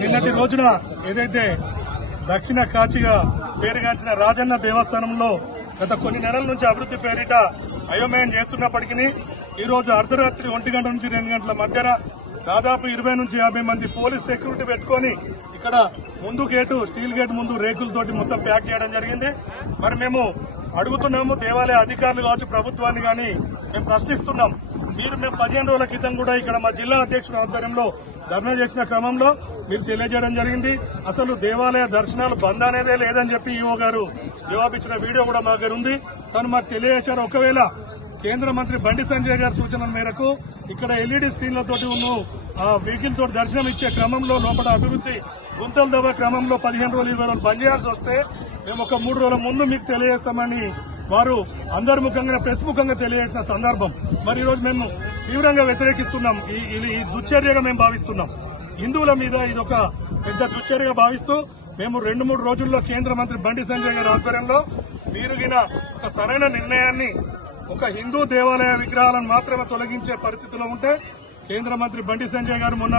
నిన్నటి రోజున ఏదైతే దక్షిణ కాశీగా పేరుగాంచిన రాజన్న దేవస్థానంలో గత కొన్ని నెలల నుంచి అభివృద్ది పేరిట అయోమయం చేస్తున్నప్పటికీ ఈ రోజు అర్ధరాత్రి 1 గంట నుంచి 2 గంటల మధ్యన దాదాపు 20 నుంచి 50 మంది పోలీస్ సెక్యూరిటీ పెట్టుకుని ఇక్కడ ముందు గేటు స్టీల్ గేట్ ముందు రేకులతోటి మొత్తం ప్యాక్ చేయడం జరిగింది. మరి మేము అడుగుతున్నాము, దేవాలయ అధికారులు కావచ్చు, ప్రభుత్వాన్ని కానీ మేము ప్రశ్నిస్తున్నాం. మేము 15 రోజుల క్రితం కూడా ఇక్కడ మా జిల్లా అధ్యక్షుల ఆధ్వర్యంలో ధర్నా చేసిన క్రమంలో మీరు తెలియజేయడం జరిగింది. అసలు దేవాలయ దర్శనాలు బంద్ అనేదే లేదని చెప్పి ఈఓ గారు జవాబిచ్చిన వీడియో కూడా మా దగ్గర ఉంది. తను మాకు తెలియజేశారు, ఒకవేళ కేంద్ర మంత్రి బండి సంజయ్ గారి సూచనల మేరకు ఇక్కడ ఎల్ఈడీ స్క్రీన్లతోటి ఉన్న వెహికల్ తోటి దర్శనం ఇచ్చే క్రమంలో లోపల అభివృద్ది గుంతలు దవ్వ క్రమంలో 15 రోజులు 20 రోజులు బంద్ చేయాల్సి వస్తే మేము ఒక 3 రోజుల ముందు మీకు తెలియజేస్తామని వారు అందరి ముఖంగా ప్రెస్ ముఖంగా తెలియజేసిన సందర్భం. మరి ఈ రోజు మేము తీవ్రంగా వ్యతిరేకిస్తున్నాం. ఈ దుశ్చర్యగా మేము భావిస్తున్నాం. హిందువుల మీద ఇదొక పెద్ద దుశ్చర్యగా భావిస్తూ మేము 2-3 రోజుల్లో కేంద్ర మంత్రి బండి సంజయ్ గారి ఆధ్వర్యంలో మీరుగిన ఒక సరైన నిర్ణయాన్ని, ఒక హిందూ దేవాలయ విగ్రహాలను మాత్రమే తొలగించే పరిస్థితిలో ఉంటే కేంద్ర మంత్రి బండి సంజయ్ గారు మొన్న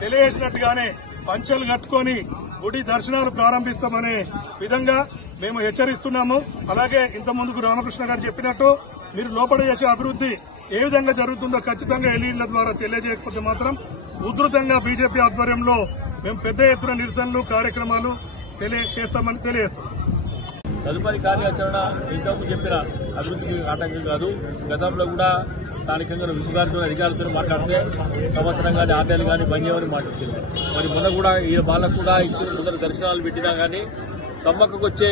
తెలియజేసినట్టుగానే పంచెలు కట్టుకుని గుడి దర్శనాలు ప్రారంభిస్తామనే విధంగా మేము హెచ్చరిస్తున్నాము. అలాగే ఇంత ముందుకు రామకృష్ణ గారు చెప్పినట్టు మీరు లోపల చేసే అభివృద్ది ఏ విధంగా జరుగుతుందో ఖచ్చితంగా ఎల్ఈడీల ద్వారా తెలియజేయకపోతే మాత్రం ఉధృతంగా బీజేపీ ఆధ్వర్యంలో మేము పెద్ద ఎత్తున నిరసనలు కార్యక్రమాలు చేస్తామని తెలియజేస్తాం. తదుపరి కార్యాచరణ ఇంతకు చెప్పిన అభివృద్ధికి ఆటంకం కాదు. గతంలో కూడా స్థానికంగా విద్యార్థులు అధికారులతో మాట్లాడితే సంవత్సరం కానీ ఆర్డర్లు కానీ బంద్ చేయమని మాట్లాడుతుంది. మరి మొన్న కూడా ఈ వాళ్ళకు కూడా ఇచ్చిన ముందర దర్శనాలు పెట్టినా కానీ సమ్మక్కకు వచ్చే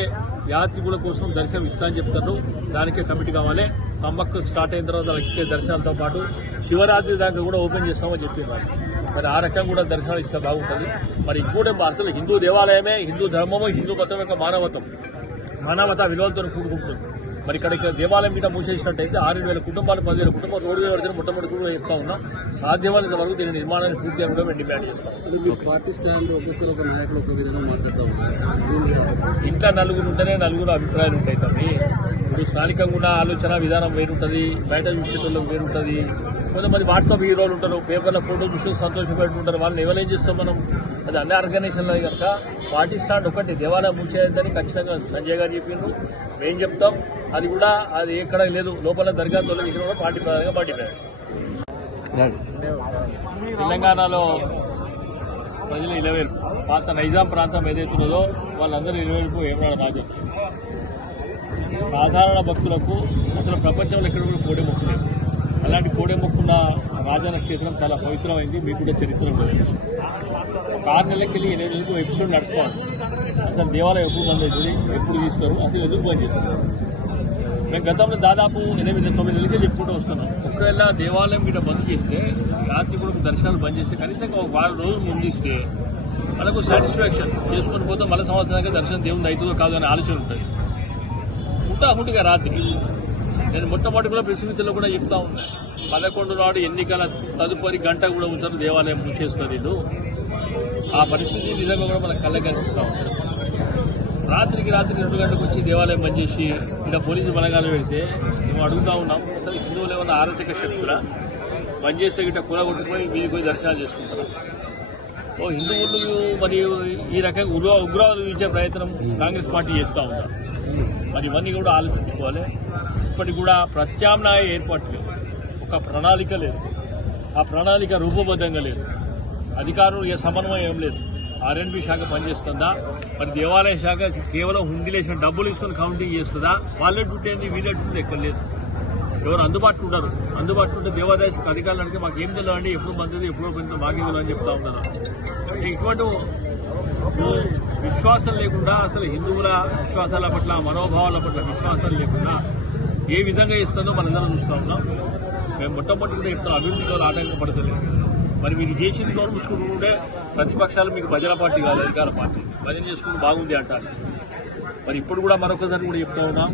యాత్రికుల కోసం దర్శనం ఇస్తామని చెప్తారు. దానికే కమిటీ కావాలి. సమ్మక్క స్టార్ట్ అయిన తర్వాత ఇచ్చే దర్శనాలతో పాటు శివరాత్రి దాకా కూడా ఓపెన్ చేస్తామని చెప్పారు. మరి ఆ రకంగా కూడా దర్శనాలు ఇస్తే బాగుంటుంది. మరి ఇంకోటి అసలు హిందూ దేవాలయమే, హిందూ ధర్మము, హిందూ మతం యొక్క మానవతా విలువలతో కూడుకుంటుంది. మరి ఇక్కడ దేవాలయం మీద మూసేసినట్టయితే 6,000 కుటుంబాలు 10,000 కుటుంబాలు రోడ్డు మీద మొట్టమొదటి కూడా చెప్తా ఉన్నాం. సాధ్యమైనంత వరకు దీని నిర్మాణాన్ని పూర్తి చేయడం కూడా మేము డిమాండ్ చేస్తాం. పార్టీ స్టాండ్ ఒక్కొక్కరు ఒక నాయకులు ఒక విధంగా మాట్లాడతాం. ఇంకా నలుగురు ఉంటేనే నలుగురు అభిప్రాయాలు ఉంటాయి తప్పి ఇప్పుడు స్థానికంగా ఉన్న ఆలోచన విధానం వేరుంటుంది, బయట విషయంలో వేరుంటుంది. కొంతమంది వాట్సాప్ హీరోలు ఉంటారు, పేపర్లో ఫోటో చూస్తూ సంతోషపెట్టుకుంటారు. వాళ్ళని ఎవరేం చేస్తాం మనం? అది అన్ని ఆర్గనైజేషన్లు కనుక పార్టీ స్టాండ్ ఒకటి దేవాలయం మూసేయద్దని ఖచ్చితంగా సంజయ్ గారు చెప్పిండ్రు. మేం చెప్తాం. అది కూడా అది ఎక్కడ లేదు. లోపల దర్గా తొలగించడం కూడా పార్టీ ప్రధానంగా పార్టీ తెలంగాణలో ప్రజలు 20,000 పాత నైజాం ప్రాంతం ఏదైతున్నదో వాళ్ళందరూ 20,000 ఏమన్నా రాజు. సాధారణ భక్తులకు అసలు ప్రపంచంలో ఎక్కడ కూడా కోడే మొక్కలేదు. అలాంటి కోడే మొక్కున్న రాజన్న క్షేత్రం చాలా పవిత్రమైంది. మీకు కూడా చరిత్ర కూడా తెలుసు. ఒక 6 నెలలకి వెళ్ళి 8 ఎపిసోడ్ నడుస్తాను. అసలు దేవాలయం ఎప్పుడు బంద్ అవుతుంది, ఎప్పుడు తీస్తారు, అసలు ఎందుకు బంద్ చేస్తారు? మేము గతంలో దాదాపు 8-9 నెలలకే చెప్పుకుంటూ వస్తున్నాం. ఒకవేళ దేవాలయం మీద బంద్ చేస్తే యాత్రికులకు దర్శనాలు బంద్ చేస్తే కనీసం ఒక 4 రోజులు ముందు ఇస్తే మనకు సాటిస్ఫాక్షన్ చేసుకుని పోతే మళ్ళీ సంవత్సరానికి దర్శనం దేవుని అవుతుందో కాదు అనే ఆలోచన ఉంటుంది. హుటాహుటిగా రాత్రి నేను మొట్టమొదటిలో ప్రెసిమితిలో కూడా చెప్తా ఉన్నా, 11 నాడు ఎన్నికల తదుపరి గంట కూడా ఉంటారు దేవాలయం మూసేస్తారు వీళ్ళు. ఆ పరిస్థితి నిజంగా కూడా మన కళ్ళకి కనిపిస్తా ఉంటారు. రాత్రికి 2 గంటలకు వచ్చి దేవాలయం బంద్ చేసి ఇలా పోలీసు బలగాలు పెడితే మేము అడుగుతా ఉన్నాం, అసలు హిందువులు ఏమన్నా ఆర్థిక శక్తులా బంద్ చేస్తే గిట్ట కూల కొట్టుకుని మీరు పోయి దర్శనాలు చేసుకుంటారు? హిందువులు మరియు ఈ రకంగా ఉగ్రవాదం ఇచ్చే ప్రయత్నం కాంగ్రెస్ పార్టీ చేస్తూ ఉంటారు. మరి ఇవన్నీ కూడా ఆలోచించుకోవాలి. ఇప్పటికి కూడా ప్రత్యామ్నాయ ఏర్పాటు లేదు, ఒక ప్రణాళిక లేదు, ఆ ప్రణాళిక రూపబద్ధంగా లేదు, అధికారులు ఏ సమన్వయం ఏం లేదు. R&B శాఖ పనిచేస్తుందా? మరి దేవాలయ శాఖ కేవలం హుండీలేసిన డబ్బులు తీసుకుని కౌంటింగ్ చేస్తుందా? వాళ్ళే డుట్టేంది వీళ్ళే డుట్టింది ఎక్కడ లేదు. ఎవరు అందుబాటులో ఉంటారు? అందుబాటులో ఉంటే దేవాదాయ శాఖ అధికారులు అడిగితే మాకు ఏం తెలియదండి, ఎప్పుడు మంది ఎప్పుడో కొంత మాకేదో అని చెప్తా ఉన్నారు. ఇటువంటి విశ్వాసం లేకుండా, అసలు హిందువుల విశ్వాసాల పట్ల, మనోభావాల పట్ల విశ్వాసాలు లేకుండా ఏ విధంగా ఇస్తుందో మనందరం చూస్తూ ఉన్నాం. మేము మొట్టమొదటిగా చెప్తాం, అభివృద్ధిలో ఆటంకపడతలేదు. మరి మీరు చేసింది నోరు మూసుకుంటుంటే ప్రతిపక్షాలు మీకు భజన పార్టీ కాదు, అధికార పార్టీ. భజన చేసుకుంటూ బాగుంది అంటారు. మరి ఇప్పుడు కూడా మరొకసారి కూడా చెప్తా ఉన్నాం,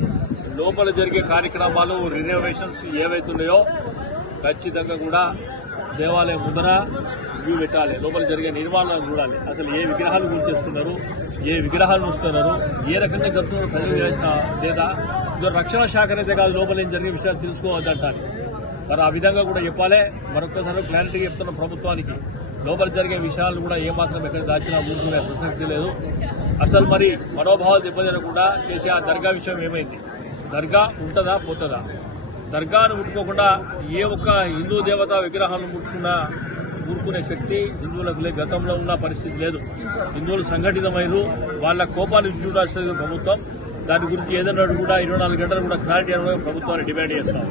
లోపల జరిగే కార్యక్రమాలు రినోవేషన్స్ ఏవైతున్నాయో ఖచ్చితంగా కూడా దేవాలయం ముందర రివ్యూ పెట్టాలి, లోపల జరిగే నిర్మాణాలు చూడాలి, అసలు ఏ విగ్రహాలు గుర్తిస్తున్నారు, ఏ విగ్రహాలు ఉంచుతున్నారు, ఏ రకంగా జరుగుతున్నారు ప్రజలు చేసిన లేదా ఇదో రక్షణ శాఖ అయితే కాదు లోపల ఏం జరిగే విషయాలు తెలుసుకోవద్దంటారు. మరి ఆ విధంగా కూడా చెప్పాలి. మరొకసారి క్లారిటీగా చెప్తున్న ప్రభుత్వానికి లోపల జరిగే విషయాలు కూడా ఏమాత్రం ఎక్కడ దాచినా ఊరుకునే ప్రసక్తి లేదు. అసలు మరి మనోభావాలు దెబ్బతినకుండా చేసే ఆ దర్గా విషయం ఏమైంది? దర్గా ఉంటుందా పోతుందా? దర్గాను ముట్టుకోకుండా ఏ ఒక్క హిందూ దేవతా విగ్రహాలను ముట్టుకున్నా ఊరుకునే శక్తి హిందువులకు లేదు. గతంలో ఉన్న పరిస్థితి లేదు. హిందువులు సంఘటితమైన వాళ్ళ కోపాన్ని చూడాల్సిన ప్రభుత్వం దాని గురించి ఏదన్నా కూడా 24 గంటలు కూడా క్లారిటీ ప్రభుత్వాన్ని డిమాండ్ చేస్తాం.